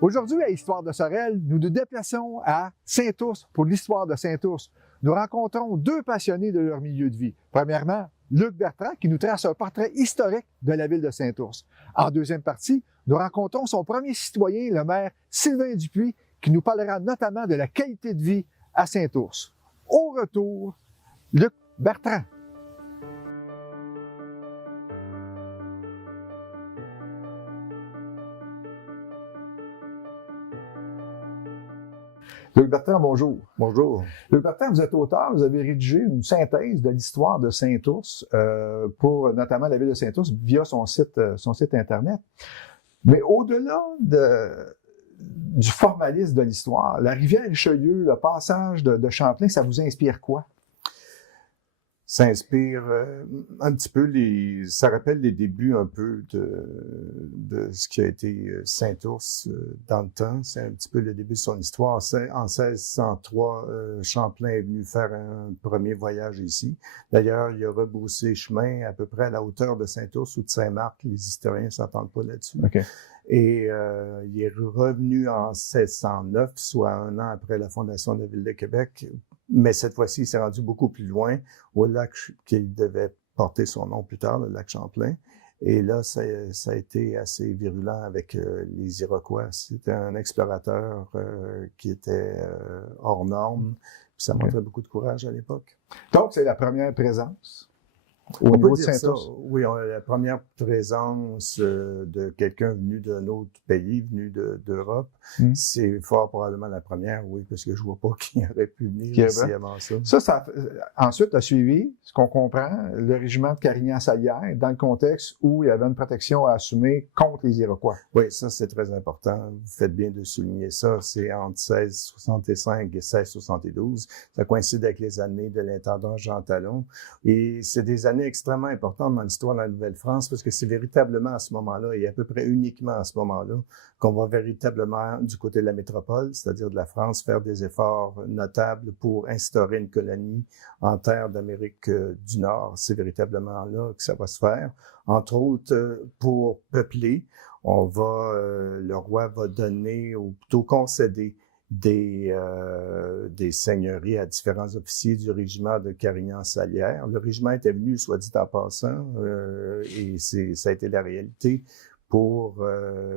Aujourd'hui, à Histoire de Sorel, nous nous déplaçons à Saint-Ours pour l'histoire de Saint-Ours. Nous rencontrons deux passionnés de leur milieu de vie. Premièrement, Luc Bertrand, qui nous trace un portrait historique de la ville de Saint-Ours. En deuxième partie, nous rencontrons son premier citoyen, le maire Sylvain Dupuis, qui nous parlera notamment de la qualité de vie à Saint-Ours. Au retour, Luc Bertrand. Luc Bertrand, bonjour. Bonjour. Luc Bertrand, vous êtes auteur, vous avez rédigé une synthèse de l'histoire de Saint-Ours pour notamment la ville de Saint-Ours via son site Internet. Mais au-delà du formalisme de l'histoire, la rivière Richelieu, le passage de Champlain, ça vous inspire quoi? Ça inspire un petit peu ça rappelle les débuts un peu de ce qui a été Saint-Ours dans le temps. C'est un petit peu le début de son histoire. En 1603, Champlain est venu faire un premier voyage ici. D'ailleurs, il a rebroussé chemin à peu près à la hauteur de Saint-Ours ou de Saint-Marc. Les historiens ne s'entendent pas là-dessus. Okay. Et il est revenu en 1609, soit un an après la fondation de la ville de Québec. Mais cette fois-ci, il s'est rendu beaucoup plus loin, au lac qui devait porter son nom plus tard, le lac Champlain. Et là, ça a été assez virulent avec les Iroquois. C'était un explorateur qui était hors norme. Puis ça montrait beaucoup de courage à l'époque. Donc, c'est la première présence au On niveau peut de dire Saint-Ours. ça. Oui, on a la première présence de quelqu'un venu d'un autre pays, venu d'Europe. C'est fort probablement la première, oui, parce que je vois pas qui aurait pu venir ici avant ça. Ça ensuite a suivi, ce qu'on comprend, le régiment de Carignan-Salière, dans le contexte où il y avait une protection à assumer contre les Iroquois. Oui, ça, c'est très important. Vous faites bien de souligner ça. C'est entre 1665 et 1672. Ça coïncide avec les années de l'intendant Jean Talon. Et c'est des années extrêmement importantes dans l'histoire de la Nouvelle-France parce que c'est véritablement à ce moment-là, et à peu près uniquement à ce moment-là, qu'on va véritablement du côté de la métropole, c'est-à-dire de la France, faire des efforts notables pour instaurer une colonie en terre d'Amérique du Nord. C'est véritablement là que ça va se faire. Entre autres, pour peupler, le roi va donner, ou plutôt concéder, des seigneuries à différents officiers du régiment de Carignan-Salière. Le régiment était venu, soit dit en passant, et ça a été la réalité pour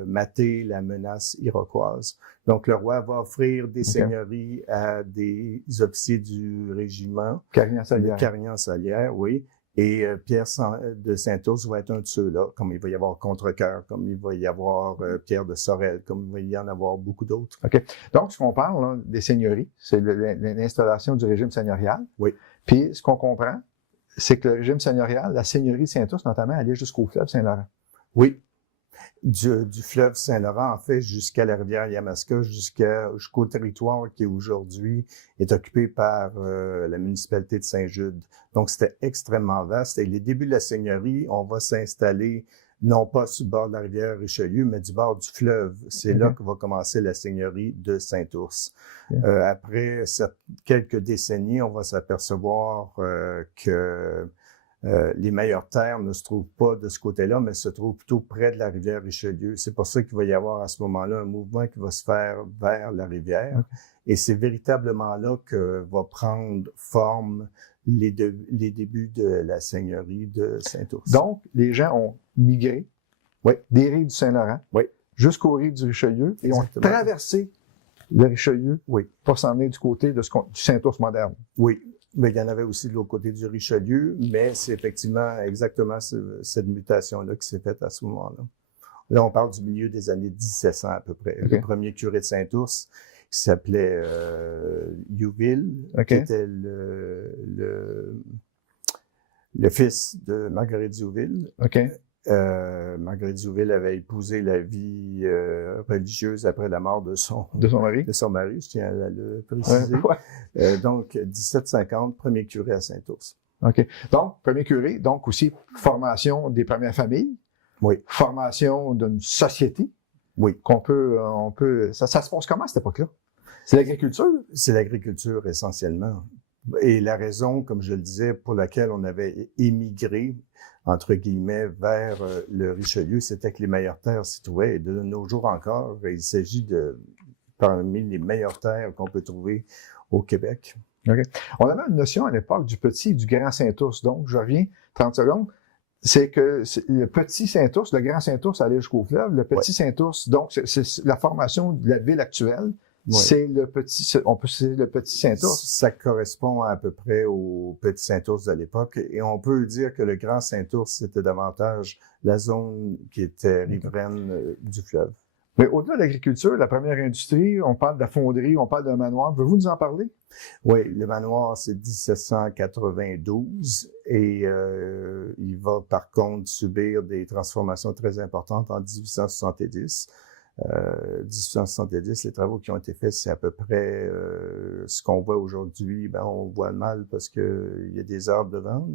mater la menace iroquoise. Donc, le roi va offrir des seigneuries à des officiers du régiment. Carignan-Salière, oui. Et Pierre de Saint-Ours va être un de ceux-là, comme il va y avoir Contrecoeur, comme il va y avoir Pierre de Sorel, comme il va y en avoir beaucoup d'autres. OK. Donc, ce qu'on parle là, des seigneuries, c'est l'installation du régime seigneurial. Oui. Puis, ce qu'on comprend, c'est que le régime seigneurial, la seigneurie de Saint-Ours, notamment, allait jusqu'au fleuve Saint-Laurent. Oui. Du fleuve Saint-Laurent, en fait, jusqu'à la rivière Yamaska, jusqu'au territoire qui aujourd'hui est occupé par la municipalité de Saint-Jude. Donc, c'était extrêmement vaste. Et les débuts de la seigneurie, on va s'installer non pas sur le bord de la rivière Richelieu, mais du bord du fleuve. C'est là que va commencer la seigneurie de Saint-Ours. Après quelques décennies, on va s'apercevoir que les meilleures terres ne se trouvent pas de ce côté-là, mais se trouvent plutôt près de la rivière Richelieu. C'est pour ça qu'il va y avoir à ce moment-là un mouvement qui va se faire vers la rivière. Et c'est véritablement là que va prendre forme les débuts de la seigneurie de Saint-Ours. Donc, les gens ont migré des rives du Saint-Laurent jusqu'aux rives du Richelieu et ont traversé le Richelieu pour s'en venir du côté du Saint-Ours moderne. Oui. Mais il y en avait aussi de l'autre côté du Richelieu, mais c'est effectivement exactement cette mutation-là qui s'est faite à ce moment-là. Là, on parle du milieu des années 1700 à peu près. Le premier curé de Saint-Ours, qui s'appelait Youville, qui était le fils de Marguerite Youville. Marguerite Youville avait épousé la vie religieuse après la mort de son mari. De son mari, je tiens à le préciser. Donc, 1750, premier curé à Saint-Ours. OK. Donc, premier curé, donc aussi formation des premières familles. Oui. Formation d'une société. Oui. Ça se passe comment à cette époque-là? C'est l'agriculture? C'est l'agriculture essentiellement. Et la raison, comme je le disais, pour laquelle on avait émigré, entre guillemets, vers le Richelieu, c'était que les meilleures terres s'y trouvaient. Et de nos jours encore, il s'agit de parmi les meilleures terres qu'on peut trouver au Québec. Okay. On avait une notion à l'époque du petit et du grand Saint-Ours. Donc, je reviens 30 secondes. C'est que le petit Saint-Ours, le grand Saint-Ours allait jusqu'au fleuve. Le petit Saint-Ours, donc, c'est la formation de la ville actuelle. C'est le petit Saint-Ours. Ça correspond à peu près au petit Saint-Ours de l'époque. Et on peut dire que le grand Saint-Ours, c'était davantage la zone qui était riveraine du fleuve. Mais au-delà de l'agriculture, la première industrie, on parle de la fonderie, on parle d'un manoir. Pouvez-vous nous en parler? Oui, le manoir, c'est 1792 et il va par contre subir des transformations très importantes en 1870. 1870, les travaux qui ont été faits, c'est à peu près ce qu'on voit aujourd'hui. Ben, on voit mal parce que il y a des arbres devant,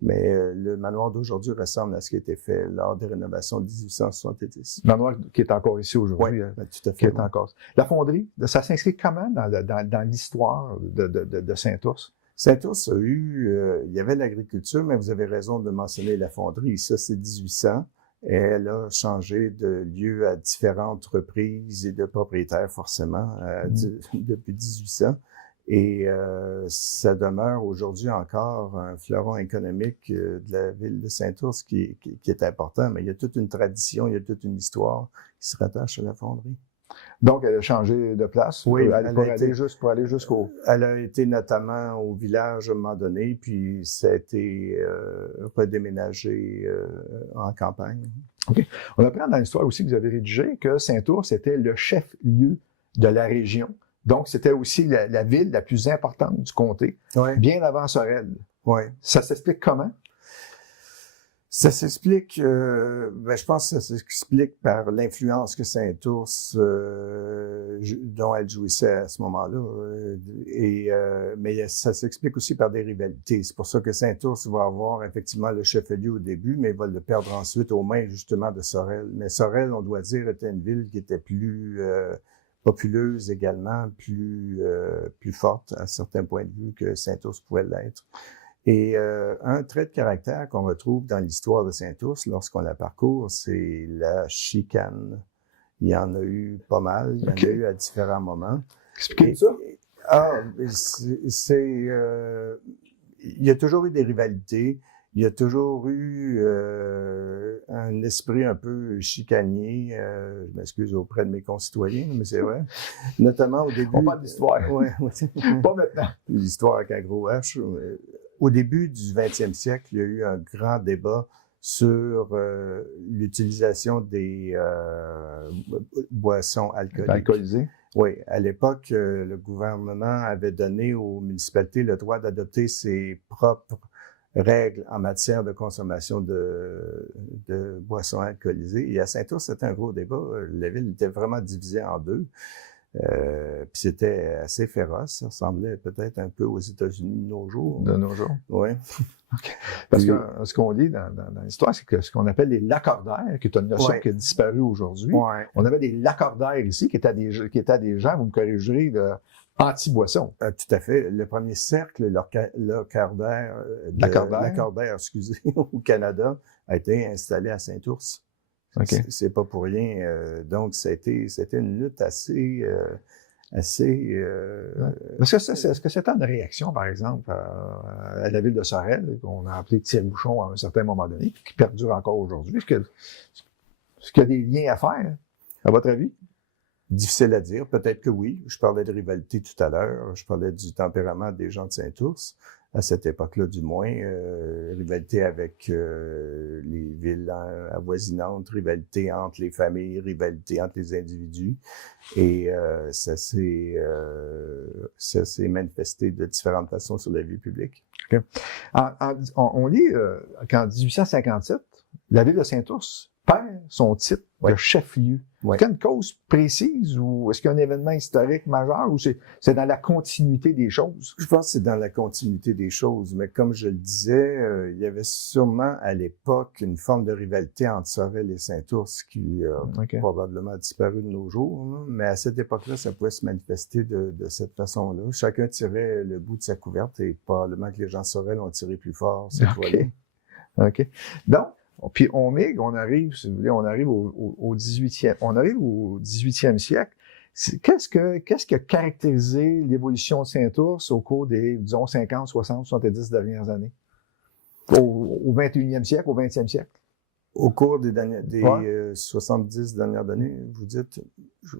mais le manoir d'aujourd'hui ressemble à ce qui a été fait lors des rénovations de 1870. Manoir qui est encore ici aujourd'hui. Oui, tout à fait. Qui est encore. La fonderie, ça s'inscrit comment dans l'histoire de Saint-Ours? Saint-Ours a eu, il y avait l'agriculture, mais vous avez raison de mentionner la fonderie. Ça, c'est 1800. Et elle a changé de lieu à différentes reprises et de propriétaires, forcément, depuis 1800. Et ça demeure aujourd'hui encore un fleuron économique de la ville de Saint-Ours qui est important, mais il y a toute une tradition, il y a toute une histoire qui se rattache à la fonderie. Donc, elle a changé de place pour aller jusqu'au... Elle a été notamment au village à un moment donné, puis ça a été redéménagé en campagne. OK. On apprend dans l'histoire aussi que vous avez rédigé que Saint-Ours était le chef-lieu de la région. Donc, c'était aussi la ville la plus importante du comté, bien avant Sorel. Ça s'explique comment? Ça s'explique, je pense que ça s'explique par l'influence que Saint-Ours, dont elle jouissait à ce moment-là. Mais ça s'explique aussi par des rivalités. C'est pour ça que Saint-Ours va avoir effectivement le chef-lieu au début, mais il va le perdre ensuite aux mains justement de Sorel. Mais Sorel, on doit dire, était une ville qui était plus populeuse également, plus forte à certains points de vue que Saint-Ours pouvait l'être. Et un trait de caractère qu'on retrouve dans l'histoire de Saint-Ours lorsqu'on la parcourt, c'est la chicane. Il y en a eu pas mal, il y en a eu à différents moments. Expliquez ça. Il y a toujours eu des rivalités, il y a toujours eu un esprit un peu chicanier, je m'excuse auprès de mes concitoyens, mais c'est vrai. Notamment au début... On parle d'histoire. Pas maintenant. L'histoire avec un gros H. Au début du 20e siècle, il y a eu un grand débat sur l'utilisation des boissons alcoolisées. Oui, à l'époque, le gouvernement avait donné aux municipalités le droit d'adopter ses propres règles en matière de consommation de boissons alcoolisées. Et à Saint-Ours, c'était un gros débat. La ville était vraiment divisée en deux. Puis c'était assez féroce. Ça ressemblait peut-être un peu aux États-Unis de nos jours. De nos jours. Oui. Okay. Parce que ce qu'on dit dans l'histoire, c'est que ce qu'on appelle les lacordaires, qui est une notion qui a disparu aujourd'hui. On avait des lacordaires ici, qui étaient des gens, vous me corrigerez, anti-boisson. Tout à fait. Le premier cercle lacordaire, excusez, au Canada, a été installé à Saint-Ours. Okay. C'est pas pour rien. Donc, c'était une lutte assez. Est-ce que c'était une réaction, par exemple, à la ville de Sorel, qu'on a appelé tire-bouchon à un certain moment donné, qui perdure encore aujourd'hui? Est-ce qu'il y a des liens à faire, à votre avis? Difficile à dire. Peut-être que oui. Je parlais de rivalité tout à l'heure. Je parlais du tempérament des gens de Saint-Ours. À cette époque-là, du moins, rivalité avec les villes avoisinantes, rivalité entre les familles, rivalité entre les individus. Et ça s'est manifesté de différentes façons sur la vie publique. Okay. On lit qu'en 1857, la ville de Saint-Ours perd son titre de chef-lieu. Ouais. Est-ce qu'il y a une cause précise ou est-ce qu'il y a un événement historique majeur ou c'est dans la continuité des choses? Je pense que c'est dans la continuité des choses, mais comme je le disais, il y avait sûrement à l'époque une forme de rivalité entre Sorel et Saint-Ours qui a probablement disparu de nos jours, hein. Mais à cette époque-là, ça pouvait se manifester de cette façon-là. Chacun tirait le bout de sa couverte et probablement que les gens de Sorel ont tiré plus fort cette fois-là. OK. Donc, puis on arrive, si vous voulez, on arrive au 18e siècle. Qu'est-ce qui a caractérisé l'évolution de Saint-Ours au cours des, disons, 50, 60, 70 dernières années? Au 21e siècle, au 20e siècle? Au cours des 70 dernières années, vous dites,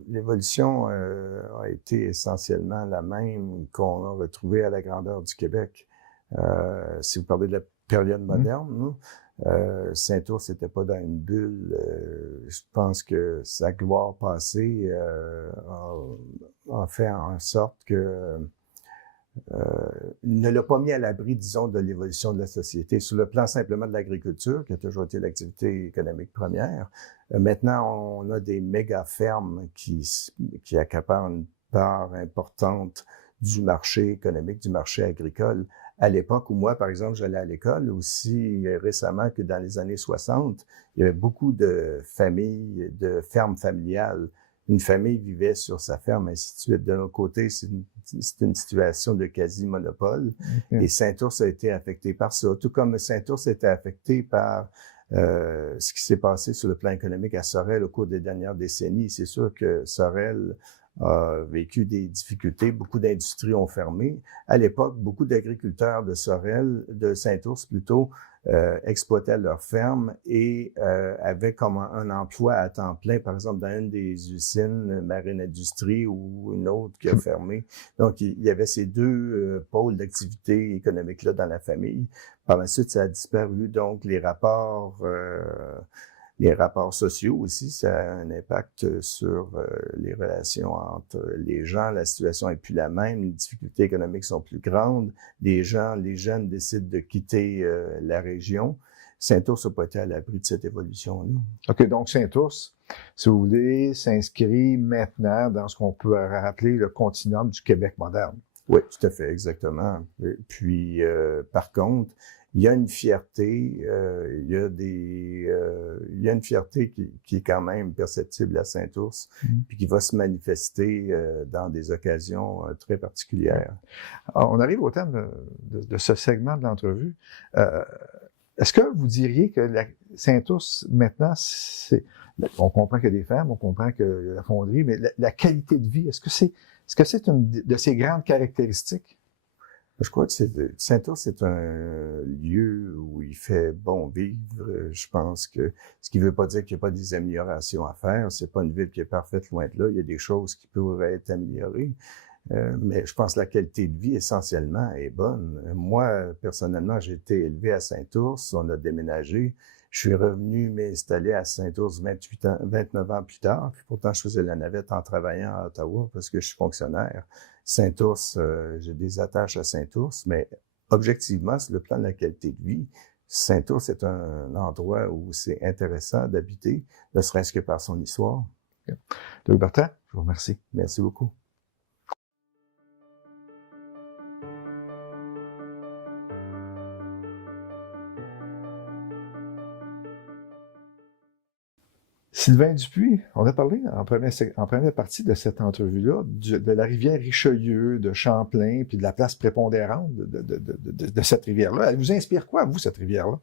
l'évolution a été essentiellement la même qu'on a retrouvée à la grandeur du Québec. Si vous parlez de la période moderne, Saint-Ours n'était pas dans une bulle. Je pense que sa gloire passée a fait en sorte que ne l'a pas mis à l'abri, disons, de l'évolution de la société. Sur le plan simplement de l'agriculture, qui a toujours été l'activité économique première, maintenant on a des méga-fermes qui accaparent une part importante du marché économique, du marché agricole. À l'époque où moi, par exemple, j'allais à l'école, aussi récemment que dans les années 60, il y avait beaucoup de familles, de fermes familiales. Une famille vivait sur sa ferme, ainsi de suite. De l'autre côté, c'est une situation de quasi-monopole. Et Saint-Ours a été affecté par ça. Tout comme Saint-Ours a été affecté par ce qui s'est passé sur le plan économique à Sorel au cours des dernières décennies. C'est sûr que Sorel a vécu des difficultés. Beaucoup d'industries ont fermé. À l'époque, beaucoup d'agriculteurs de Sorel, de Saint-Ours plutôt, exploitaient leurs fermes et avaient comme un emploi à temps plein, par exemple dans une des usines Marine Industrie ou une autre qui a fermé. Donc, il y avait ces deux pôles d'activité économique-là dans la famille. Par la suite, ça a disparu. Donc, les rapports sociaux aussi, ça a un impact sur les relations entre les gens. La situation est plus la même, les difficultés économiques sont plus grandes. Les jeunes décident de quitter la région. Saint-Ours n'a pas été à l'abri de cette évolution-là. OK, donc Saint-Ours, si vous voulez, s'inscrit maintenant dans ce qu'on peut rappeler le continuum du Québec moderne. Oui, tout à fait, exactement. Et puis, par contre, il y a une fierté, il y a une fierté qui est quand même perceptible à Saint-Ours, puis qui va se manifester dans des occasions très particulières. Alors, on arrive au terme de ce segment de l'entrevue. Est-ce que vous diriez que Saint-Ours, maintenant, on comprend qu'il y a des fermes, on comprend qu'il y a la fonderie, mais la qualité de vie, est-ce que c'est une de ses grandes caractéristiques? Je crois que Saint-Ours, c'est un lieu où il fait bon vivre. Je pense que ce qui veut pas dire qu'il n'y a pas des améliorations à faire. C'est pas une ville qui est parfaite, loin de là. Il y a des choses qui pourraient être améliorées. Mais je pense que la qualité de vie, essentiellement, est bonne. Moi, personnellement, j'ai été élevé à Saint-Ours. On a déménagé. Je suis revenu m'installer à Saint-Ours 29 ans plus tard. Puis pourtant, je faisais la navette en travaillant à Ottawa parce que je suis fonctionnaire. Saint-Ours, j'ai des attaches à Saint-Ours, mais objectivement, sur le plan de la qualité de vie, Saint-Ours est un endroit où c'est intéressant d'habiter, ne serait-ce que par son histoire. Okay. Luc Bertrand, je vous remercie. Merci beaucoup. Sylvain Dupuis, on a parlé en première partie de cette entrevue-là de la rivière Richelieu, de Champlain, puis de la place prépondérante de cette rivière-là. Elle vous inspire quoi, vous, cette rivière-là?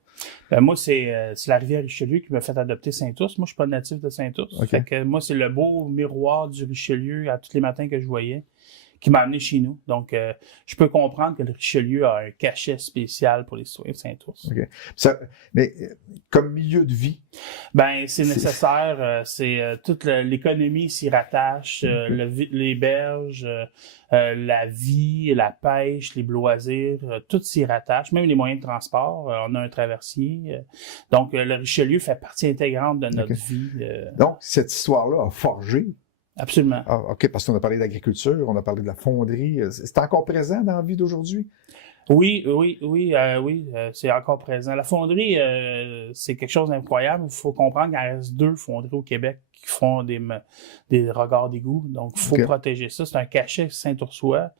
Ben moi, c'est la rivière Richelieu qui m'a fait adopter Saint-Ours. Moi, je suis pas natif de Saint-Ours. Okay. Fait que moi, c'est le beau miroir du Richelieu à tous les matins que je voyais qui m'a amené chez nous. Donc, je peux comprendre que le Richelieu a un cachet spécial pour les citoyens de Saint-Ours. Okay. Mais comme milieu de vie? Ben, c'est nécessaire. Toute l'économie s'y rattache, les berges, la vie, la pêche, les loisirs, tout s'y rattache. Même les moyens de transport. On a un traversier. Donc, le Richelieu fait partie intégrante de notre vie. Donc, cette histoire-là a forgé. Absolument. Ah, OK, parce qu'on a parlé d'agriculture, on a parlé de la fonderie. C'est encore présent dans la vie d'aujourd'hui? Oui, c'est encore présent. La fonderie, c'est quelque chose d'incroyable. Il faut comprendre qu'il reste 2 fonderies au Québec qui font des regards d'égout. Donc, il faut protéger ça. C'est un cachet Saint-Ursula.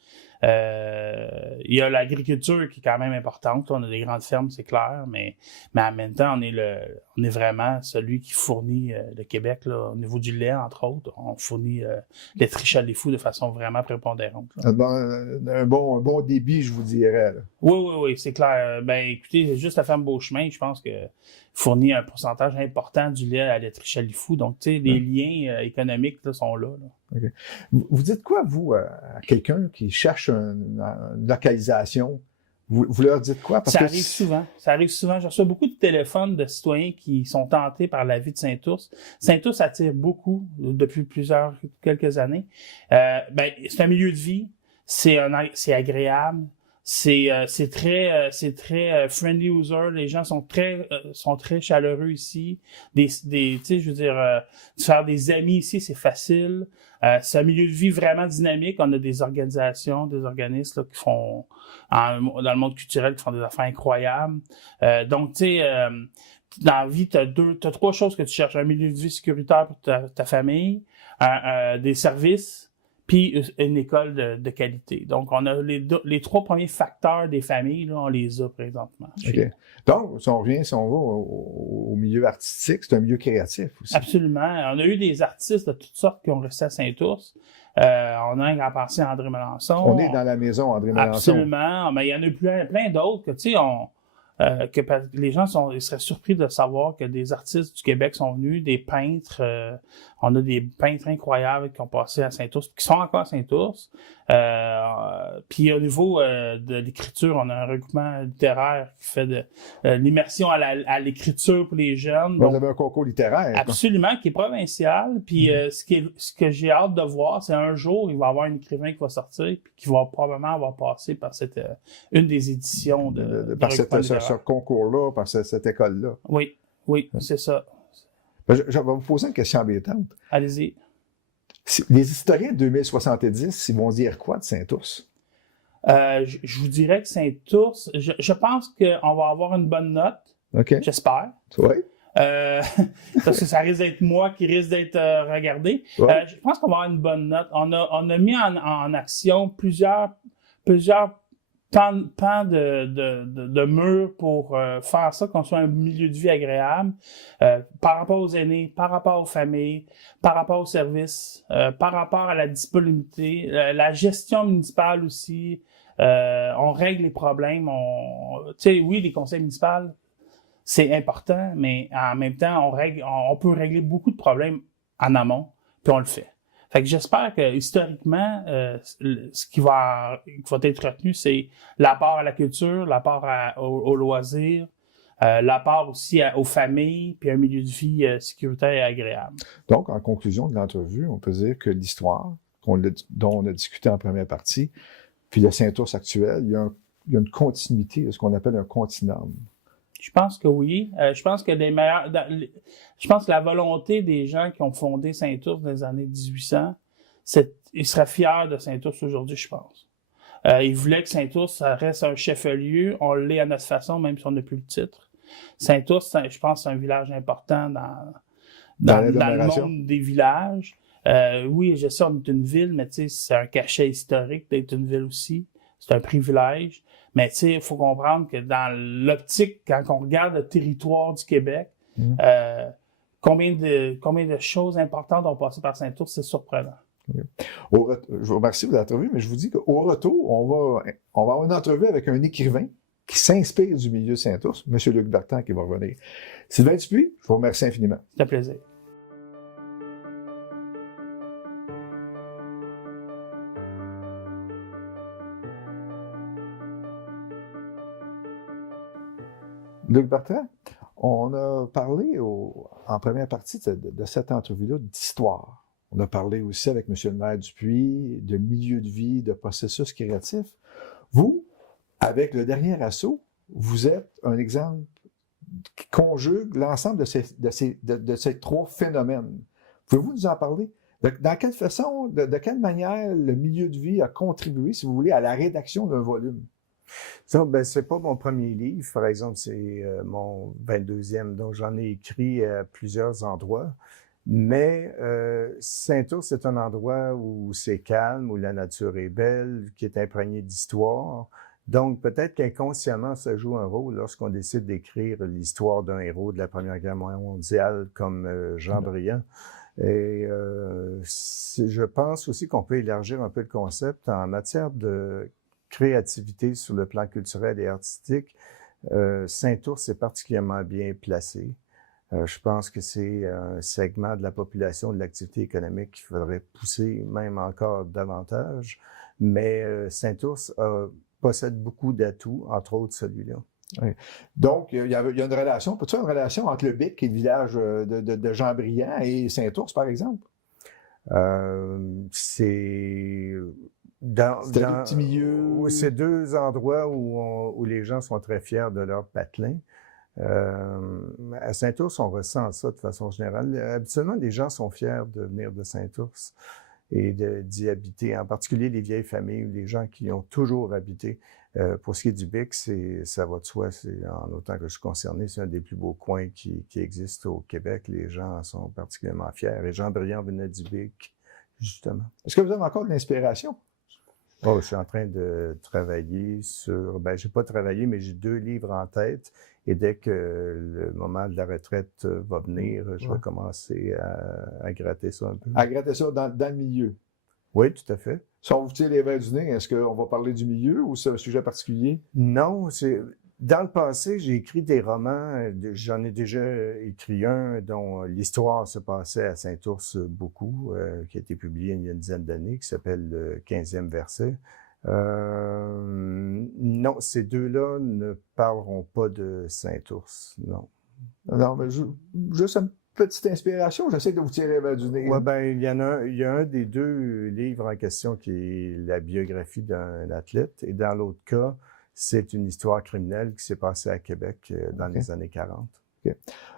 Il y a l'agriculture qui est quand même importante. On a des grandes fermes, c'est clair, mais en même temps, on est vraiment celui qui fournit le Québec là, au niveau du lait, entre autres. On fournit les Trichel des Fous de façon vraiment prépondérante. Un bon débit, je vous dirais. Là. Oui, c'est clair. Ben, écoutez, juste la ferme Beauchemin, je pense que fournit un pourcentage important du lait à la Trichel des Fous. Donc, tu sais, les liens économiques là, sont là. Okay. Vous dites quoi, vous, à quelqu'un qui cherche une localisation? Vous leur dites quoi? Ça arrive souvent. Je reçois beaucoup de téléphones de citoyens qui sont tentés par la vie de Saint-Ours. Saint-Ours attire beaucoup depuis quelques années. C'est un milieu de vie. C'est agréable. C'est très friendly user. Les gens sont très chaleureux ici. Tu sais, je veux dire, faire des amis ici, c'est facile. C'est un milieu de vie vraiment dynamique. On a des organisations, des organismes là, qui font dans le monde culturel qui font des affaires incroyables. Donc, tu sais, dans la vie, t'as 3 choses que tu cherches. Un milieu de vie sécuritaire pour ta famille, des services, puis une école de qualité. Donc, on a les 3 premiers facteurs des familles, là, on les a présentement. OK. Donc, si on va au milieu artistique, c'est un milieu créatif aussi. Absolument. On a eu des artistes de toutes sortes qui ont resté à Saint-Ours. On a un grand pensé André Melançon. On est dans la maison André Melançon. Absolument. Mais il y en a eu plein d'autres que, tu sais, que les gens ils seraient surpris de savoir que des artistes du Québec sont venus, des peintres. On a des peintres incroyables qui ont passé à Saint-Ours, qui sont encore à Saint-Ours. Puis au niveau de l'écriture, on a un regroupement littéraire qui fait de l'immersion à l'écriture pour les jeunes. Vous avez un concours littéraire. Absolument, qui est provincial. Puis ce que j'ai hâte de voir, c'est un jour, il va y avoir un écrivain qui va sortir puis qui va probablement avoir passé par une des éditions par ce concours-là, par cette école-là. Oui, c'est ça. Je vais vous poser une question embêtante. Allez-y. Les historiens de 2070, ils vont dire quoi de Saint-Ours? Je vous dirais que Saint-Ours, je pense qu'on va avoir une bonne note. OK. J'espère. Oui. Parce que ça risque d'être moi qui risque d'être regardé. Ouais. Je pense qu'on va avoir une bonne note. On a mis en action plusieurs pans de murs pour faire ça, qu'on soit un milieu de vie agréable par rapport aux aînés, par rapport aux familles, par rapport aux services, par rapport à la disponibilité, la gestion municipale aussi. On règle les problèmes. Tu sais, oui, les conseils municipaux, c'est important, mais en même temps, on peut régler beaucoup de problèmes en amont, puis on le fait. Fait que j'espère que, historiquement, ce qui va être retenu, c'est l'apport à la culture, l'apport aux loisirs, l'apport aussi aux familles, puis un milieu de vie sécuritaire et agréable. Donc, en conclusion de l'entrevue, on peut dire que l'histoire dont on a discuté en première partie, puis le Saint-Ours actuel, il y a une continuité de ce qu'on appelle un continuum. Je pense que oui. Je pense que je pense que la volonté des gens qui ont fondé Saint-Ours dans les années 1800, ils seraient fiers de Saint-Ours aujourd'hui, je pense. Ils voulaient que Saint-Ours, ça reste un chef-lieu. On l'est à notre façon, même si on n'a plus le titre. Saint-Ours, je pense, c'est un village important dans le monde des villages. Oui, je sais, on est une ville, mais tu sais, c'est un cachet historique d'être une ville aussi. C'est un privilège. Mais tu sais, il faut comprendre que dans l'optique, quand on regarde le territoire du Québec, combien de choses importantes ont passé par Saint-Ours, c'est surprenant. Okay. Je vous remercie de l'entrevue, mais je vous dis qu'au retour, on va avoir une entrevue avec un écrivain qui s'inspire du milieu de Saint-Ours, M. Luc Bertrand, qui va revenir. Sylvain Dupuis, je vous remercie infiniment. C'est un plaisir. Luc Bertrand, on a parlé en première partie de cette entrevue-là d'histoire. On a parlé aussi avec M. le maire Dupuis de milieu de vie, de processus créatif. Vous, avec le dernier assaut, vous êtes un exemple qui conjugue l'ensemble de ces 3 phénomènes. Pouvez-vous nous en parler? Dans quelle façon, de quelle manière le milieu de vie a contribué, si vous voulez, à la rédaction d'un volume? Ça, ben, c'est pas mon premier livre. Par exemple, c'est mon 22e, donc j'en ai écrit à plusieurs endroits. Mais Saint-Ours, c'est un endroit où c'est calme, où la nature est belle, qui est imprégné d'histoire. Donc, peut-être qu'inconsciemment, ça joue un rôle lorsqu'on décide d'écrire l'histoire d'un héros de la Première Guerre mondiale comme Jean Briand. Et je pense aussi qu'on peut élargir un peu le concept en matière de créativité sur le plan culturel et artistique. Saint-Ours est particulièrement bien placé. Je pense que c'est un segment de la population de l'activité économique qu'il faudrait pousser même encore davantage. Mais Saint-Ours possède beaucoup d'atouts, entre autres celui-là. Oui. Donc, il y a une relation, peux-tu faire une relation entre le Bic et le village de Jean Briand et Saint-Ours, par exemple? C'est C'est un petit milieu. C'est deux endroits où les gens sont très fiers de leur patelin. À Saint-Ours, on ressent ça de façon générale. Habituellement, les gens sont fiers de venir de Saint-Ours et d'y habiter, en particulier les vieilles familles ou les gens qui y ont toujours habité. Pour ce qui est du Bic, ça va de soi, en autant que je suis concerné, c'est un des plus beaux coins qui existent au Québec. Les gens en sont particulièrement fiers. Et Jean Briand venait du Bic, justement. Est-ce que vous avez encore de l'inspiration? Oh, je suis en train de travailler sur... Ben, j'ai pas travaillé, mais j'ai 2 livres en tête. Et dès que le moment de la retraite va venir, je vais commencer à gratter ça un peu. À gratter ça dans le milieu? Oui, tout à fait. Si on vous tire les verres du nez, est-ce qu'on va parler du milieu ou c'est un sujet particulier? Non, dans le passé, j'ai écrit des romans. J'en ai déjà écrit un dont l'histoire se passait à Saint-Ours beaucoup, qui a été publié il y a une dizaine d'années, qui s'appelle Le 15e verset. Non, ces deux-là ne parleront pas de Saint-Ours, non. Non, mais juste une petite inspiration, j'essaie de vous tirer vers du nez. Ouais, ben, il y a un des 2 livres en question qui est la biographie d'un athlète, et dans l'autre cas, c'est une histoire criminelle qui s'est passée à Québec dans les années 40. Okay.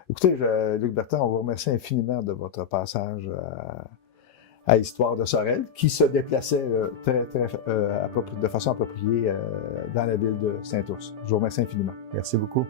Écoutez, Luc Bertrand, on vous remercie infiniment de votre passage à Histoire de Sorel, qui se déplaçait de façon appropriée dans la ville de Saint-Ours. Je vous remercie infiniment. Merci beaucoup.